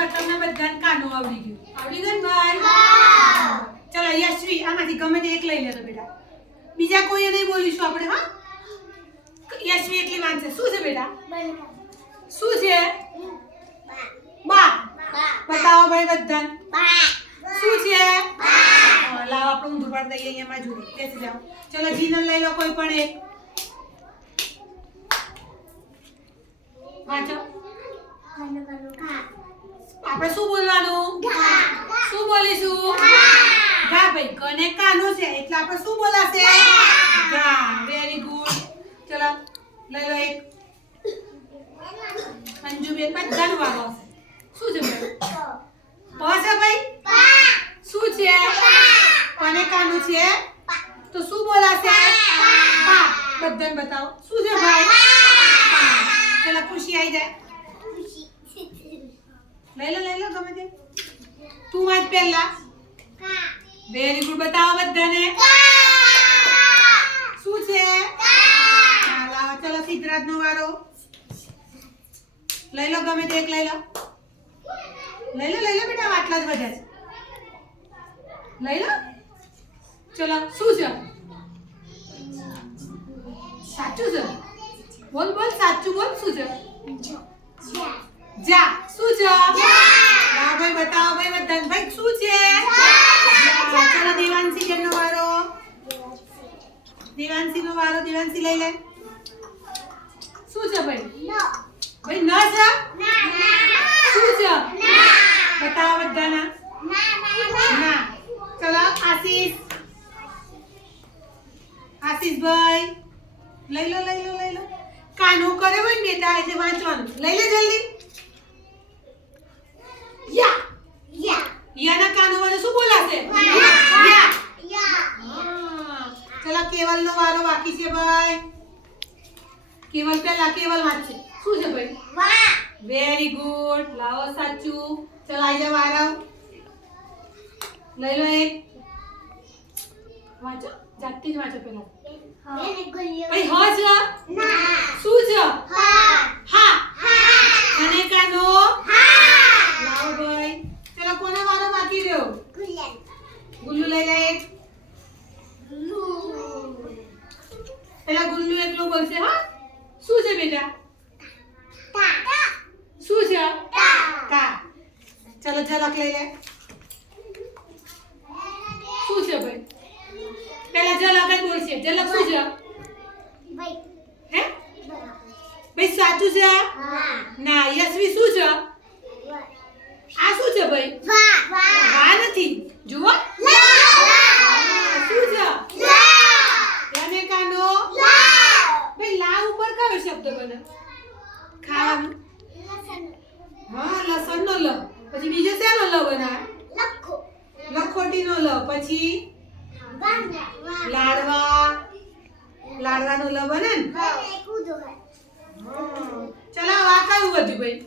જો તમને બધાને કાનો આવડી ગયું. આવડી ગયું ને ભાઈ? હા. ચલો યશવી આમાંથી ગમે તે એક લઈ લેતો બેટા. બીજા કોઈએ નહીં બોલીશું આપણે હા? યશવી એકલી વાંચશે. શું છે બેટા? શું છે? બા. બતાવો ભાઈ બધાને. શું છે? લાવ આપણે ઊંધું પાડી દઈએ અહીંયામાં જોડી. બેસી જાઓ. ચલો જીનલ લઈ લો કોઈ પણ એક. વાંચો. આપણે શું બોલવાનું? શું બોલીશું? ગા ભાઈ કને કાનો છે એટલે આપણે શું બોલાશે? ગા. Very good. ચલો લઈ લો એક. અંજુબેન બધાનો વારો આવશે. શું છે ભાઈ? પ છે ભાઈ? શું છે? કને કાનું છે તો શું બોલાશે? પા. બધાને બતાવો. શું છે ભાઈ? ચલો ખુશી આવી જાય. લઈ લો ગમે તે. તું વાંચ પહેલા. Very good. બતાવો બધાને. શું છે? લાવો ચલો સિદ્ધરાજનો વારો. લઈ લો ગમે તે એક લઈ લો. લઈ લો બેટા આટલા જ વધ્યા છે. લઈ લો. ચલો શું છે? સાચું છે? બોલ સાચું બોલ. શું છે? જા. શું છે? લાવ ભાઈ બતાવો ભાઈ બધાને. ભાઈ શું છે? ચલો દેવાંશી બેનનો વારો. દેવાંશીનો વારો. દેવાંશી લઈ લે. શું છે ભાઈ? ભાઈ ન છે? શું છે? બતાવો બધાના. ના. ચલો આશીષ. આશીષભાઈ લઈ લો. કાનો કરે હોય ને બેટા એટલે વાંચવાનું. લઈ લે જલ્દી. યાના કાનો વાળો શું બોલાશે? ચલો કેવલનો વારો બાકી છે ભાઈ. કેવલ પહેલા કેવલ વાંચશે. શું છે ભાઈ? Very good. લાવો સાચું. ચલો આઈ જા વારો. લઈ લો એક. વાંચો જાતથી જ વાંચો પહેલા. ભાઈ હ છે? શું છે? હા. અને કાનો? લાવો ભાઈ. ચલો કોનો વારો બાકી રહ્યો? ગુલ્લુ લઈ લે એક. પેલા ગુલ્લુ એકલો બોલશે હા? શું છે બેટા? શું છે? કા. ચલો ઝલક લઈ લે. શું છે ભાઈ? પેલા ઝલક જ બોલશે. ઝલક શું છે? હે? ભાઈ સાચું છે? ના. યશવી શું છે? આ શું છે ભાઈ? વા નથી. જુઓ. શું છે? યાને કાનો? ભાઈ લા ઉપર કયો શબ્દ બને? ખાવાનું. હા લસણનો લ. પછી બીજો શેનો લ બનાવે? લખોટીનો લ. પછી લાડવાનો લ બને ને? ચલો આ કયું વધ્યું ભાઈ?